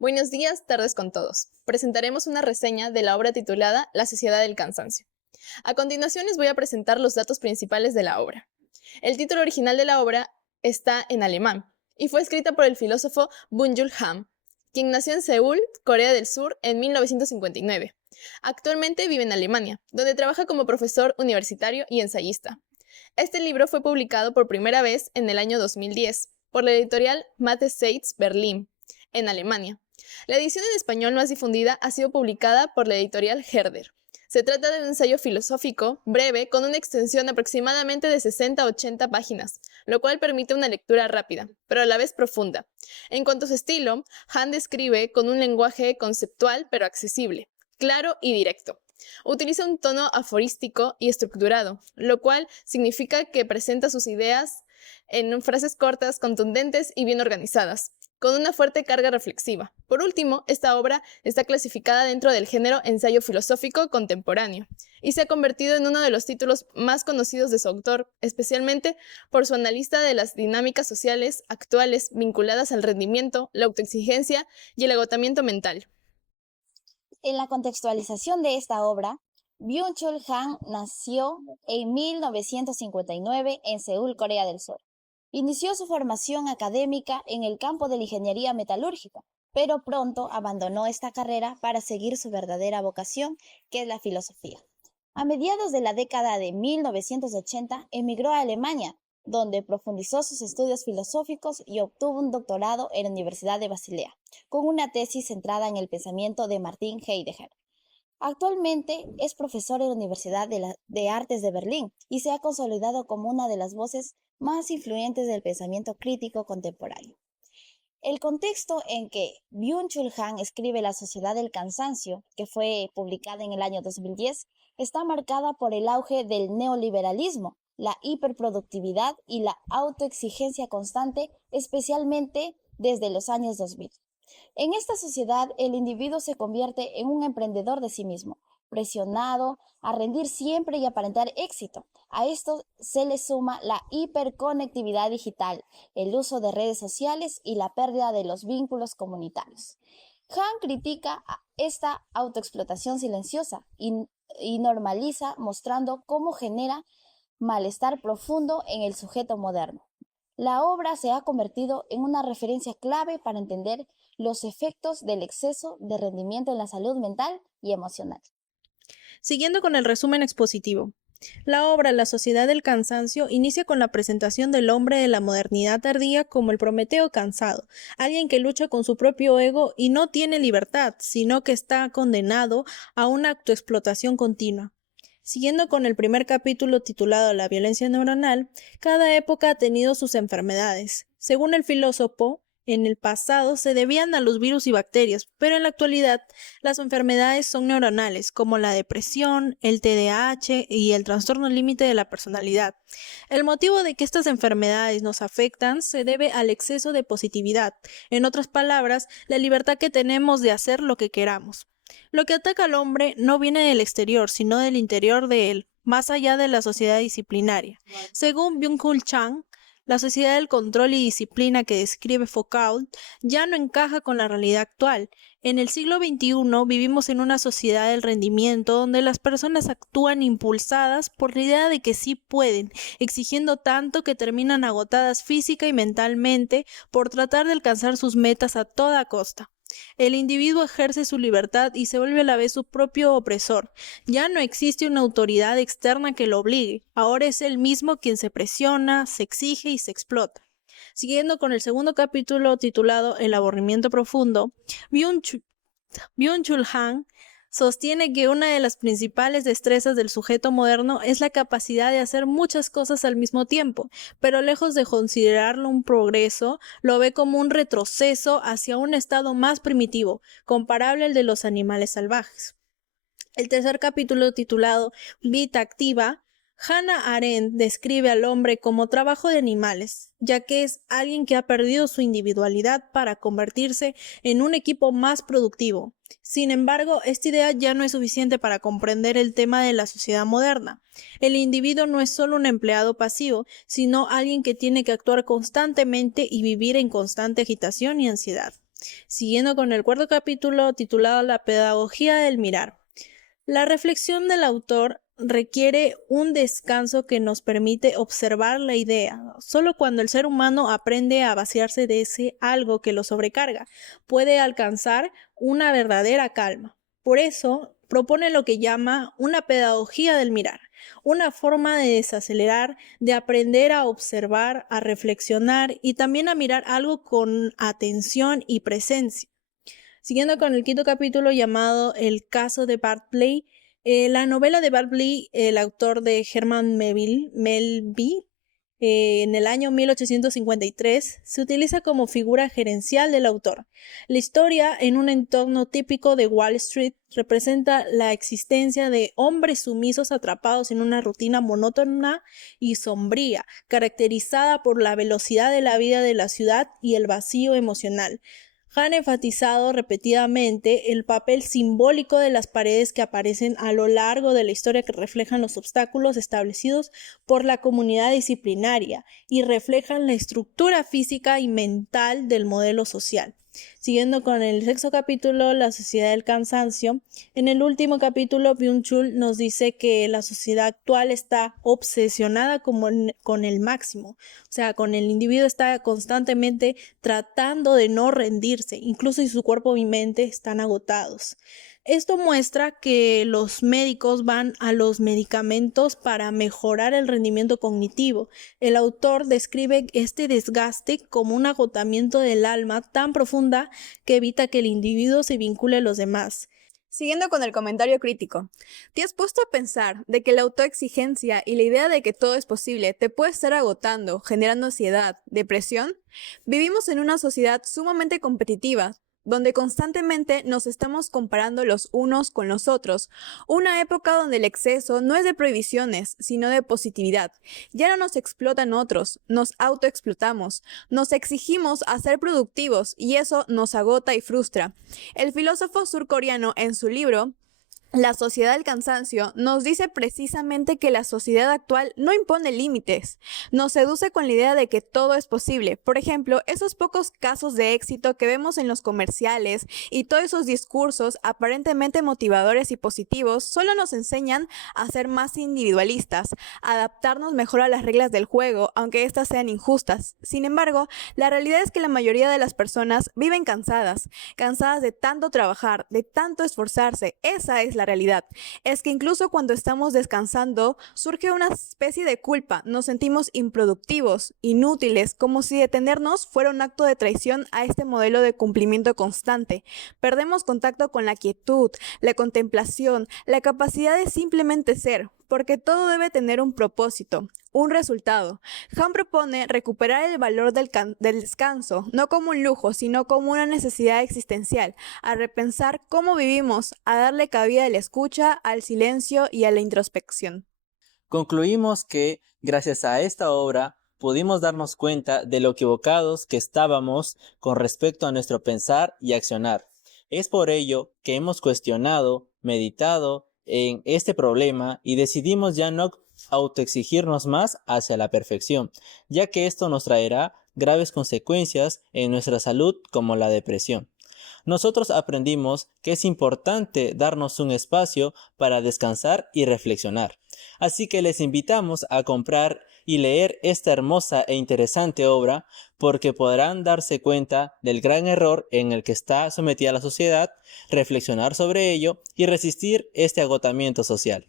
Buenos días, tardes con todos. Presentaremos una reseña de la obra titulada La Sociedad del Cansancio. A continuación les voy a presentar los datos principales de la obra. El título original de la obra está en alemán y fue escrita por el filósofo Byung-Chul Han, quien nació en Seúl, Corea del Sur, en 1959. Actualmente vive en Alemania, donde trabaja como profesor universitario y ensayista. Este libro fue publicado por primera vez en el año 2010 por la editorial Mattes Seitz Berlin, en Alemania. La edición en español más difundida ha sido publicada por la editorial Herder. Se trata de un ensayo filosófico breve con una extensión aproximadamente de 60 a 80 páginas, lo cual permite una lectura rápida, pero a la vez profunda. En cuanto a su estilo, Han describe con un lenguaje conceptual pero accesible, claro y directo. Utiliza un tono aforístico y estructurado, lo cual significa que presenta sus ideas en frases cortas, contundentes y bien organizadas, con una fuerte carga reflexiva. Por último, esta obra está clasificada dentro del género ensayo filosófico contemporáneo y se ha convertido en uno de los títulos más conocidos de su autor, especialmente por su analista de las dinámicas sociales actuales vinculadas al rendimiento, la autoexigencia y el agotamiento mental. En la contextualización de esta obra, Byung-Chul Han nació en 1959 en Seúl, Corea del Sur. Inició su formación académica en el campo de la ingeniería metalúrgica, pero pronto abandonó esta carrera para seguir su verdadera vocación, que es la filosofía. A mediados de la década de 1980 emigró a Alemania, donde profundizó sus estudios filosóficos y obtuvo un doctorado en la Universidad de Basilea, con una tesis centrada en el pensamiento de Martin Heidegger. Actualmente es profesor en la Universidad de Artes de Berlín y se ha consolidado como una de las voces más influyentes del pensamiento crítico contemporáneo. El contexto en que Byung-Chul Han escribe La Sociedad del Cansancio, que fue publicada en el año 2010, está marcada por el auge del neoliberalismo, la hiperproductividad y la autoexigencia constante, especialmente desde los años 2000. En esta sociedad, el individuo se convierte en un emprendedor de sí mismo, presionado a rendir siempre y aparentar éxito. A esto se le suma la hiperconectividad digital, el uso de redes sociales y la pérdida de los vínculos comunitarios. Han critica esta autoexplotación silenciosa y normaliza, mostrando cómo genera malestar profundo en el sujeto moderno. La obra se ha convertido en una referencia clave para entender los efectos del exceso de rendimiento en la salud mental y emocional. Siguiendo con el resumen expositivo. La obra La Sociedad del Cansancio inicia con la presentación del hombre de la modernidad tardía como el Prometeo cansado, alguien que lucha con su propio ego y no tiene libertad, sino que está condenado a una autoexplotación continua. Siguiendo con el primer capítulo titulado La violencia neuronal, cada época ha tenido sus enfermedades. Según el filósofo, en el pasado se debían a los virus y bacterias, pero en la actualidad las enfermedades son neuronales, como la depresión, el TDAH y el trastorno límite de la personalidad. El motivo de que estas enfermedades nos afectan se debe al exceso de positividad, en otras palabras, la libertad que tenemos de hacer lo que queramos. Lo que ataca al hombre no viene del exterior, sino del interior de él, más allá de la sociedad disciplinaria. Según Byung-Chul Han, la sociedad del control y disciplina que describe Foucault ya no encaja con la realidad actual. En el siglo XXI vivimos en una sociedad del rendimiento donde las personas actúan impulsadas por la idea de que sí pueden, exigiendo tanto que terminan agotadas física y mentalmente por tratar de alcanzar sus metas a toda costa. El individuo ejerce su libertad y se vuelve a la vez su propio opresor. Ya no existe una autoridad externa que lo obligue. Ahora es él mismo quien se presiona, se exige y se explota. Siguiendo con el segundo capítulo titulado El aburrimiento profundo, Byung-Chul Han sostiene que una de las principales destrezas del sujeto moderno es la capacidad de hacer muchas cosas al mismo tiempo, pero lejos de considerarlo un progreso, lo ve como un retroceso hacia un estado más primitivo, comparable al de los animales salvajes. El tercer capítulo, titulado Vida activa, Hannah Arendt describe al hombre como trabajo de animales, ya que es alguien que ha perdido su individualidad para convertirse en un equipo más productivo. Sin embargo, esta idea ya no es suficiente para comprender el tema de la sociedad moderna. El individuo no es solo un empleado pasivo, sino alguien que tiene que actuar constantemente y vivir en constante agitación y ansiedad. Siguiendo con el cuarto capítulo titulado La pedagogía del mirar. La reflexión del autor requiere un descanso que nos permite observar la idea. Solo cuando el ser humano aprende a vaciarse de ese algo que lo sobrecarga, puede alcanzar una verdadera calma. Por eso, propone lo que llama una pedagogía del mirar, una forma de desacelerar, de aprender a observar, a reflexionar y también a mirar algo con atención y presencia. Siguiendo con el quinto capítulo llamado El caso de Bartley, la novela de Bartley, el autor de Herman Melville, en el año 1853, se utiliza como figura gerencial del autor. La historia, en un entorno típico de Wall Street, representa la existencia de hombres sumisos atrapados en una rutina monótona y sombría, caracterizada por la velocidad de la vida de la ciudad y el vacío emocional. Han enfatizado repetidamente el papel simbólico de las paredes que aparecen a lo largo de la historia, que reflejan los obstáculos establecidos por la comunidad disciplinaria y reflejan la estructura física y mental del modelo social. Siguiendo con el sexto capítulo, La sociedad del cansancio, en el último capítulo Byung-Chul nos dice que la sociedad actual está obsesionada con el máximo, o sea, con el individuo está constantemente tratando de no rendirse, incluso si su cuerpo y mente están agotados. Esto muestra que los médicos van a los medicamentos para mejorar el rendimiento cognitivo. El autor describe este desgaste como un agotamiento del alma tan profunda que evita que el individuo se vincule a los demás. Siguiendo con el comentario crítico, ¿te has puesto a pensar de que la autoexigencia y la idea de que todo es posible te puede estar agotando, generando ansiedad, depresión? Vivimos en una sociedad sumamente competitiva, donde constantemente nos estamos comparando los unos con los otros, una época donde el exceso no es de prohibiciones, sino de positividad. Ya no nos explotan otros, nos autoexplotamos, nos exigimos a ser productivos y eso nos agota y frustra. El filósofo surcoreano en su libro La sociedad del cansancio nos dice precisamente que la sociedad actual no impone límites, nos seduce con la idea de que todo es posible. Por ejemplo, esos pocos casos de éxito que vemos en los comerciales y todos esos discursos aparentemente motivadores y positivos solo nos enseñan a ser más individualistas, a adaptarnos mejor a las reglas del juego, aunque éstas sean injustas. Sin embargo, la realidad es que la mayoría de las personas viven cansadas de tanto trabajar, de tanto esforzarse. Esa es la realidad. Es que incluso cuando estamos descansando, surge una especie de culpa. Nos sentimos improductivos, inútiles, como si detenernos fuera un acto de traición a este modelo de cumplimiento constante. Perdemos contacto con la quietud, la contemplación, la capacidad de simplemente ser, porque todo debe tener un propósito, un resultado. Han propone recuperar el valor del descanso, no como un lujo, sino como una necesidad existencial, a repensar cómo vivimos, a darle cabida a la escucha, al silencio y a la introspección. Concluimos que, gracias a esta obra, pudimos darnos cuenta de lo equivocados que estábamos con respecto a nuestro pensar y accionar. Es por ello que hemos cuestionado, meditado en este problema y decidimos ya no autoexigirnos más hacia la perfección, ya que esto nos traerá graves consecuencias en nuestra salud como la depresión. Nosotros aprendimos que es importante darnos un espacio para descansar y reflexionar. Así que les invitamos a comprar y leer esta hermosa e interesante obra, porque podrán darse cuenta del gran error en el que está sometida la sociedad, reflexionar sobre ello y resistir este agotamiento social.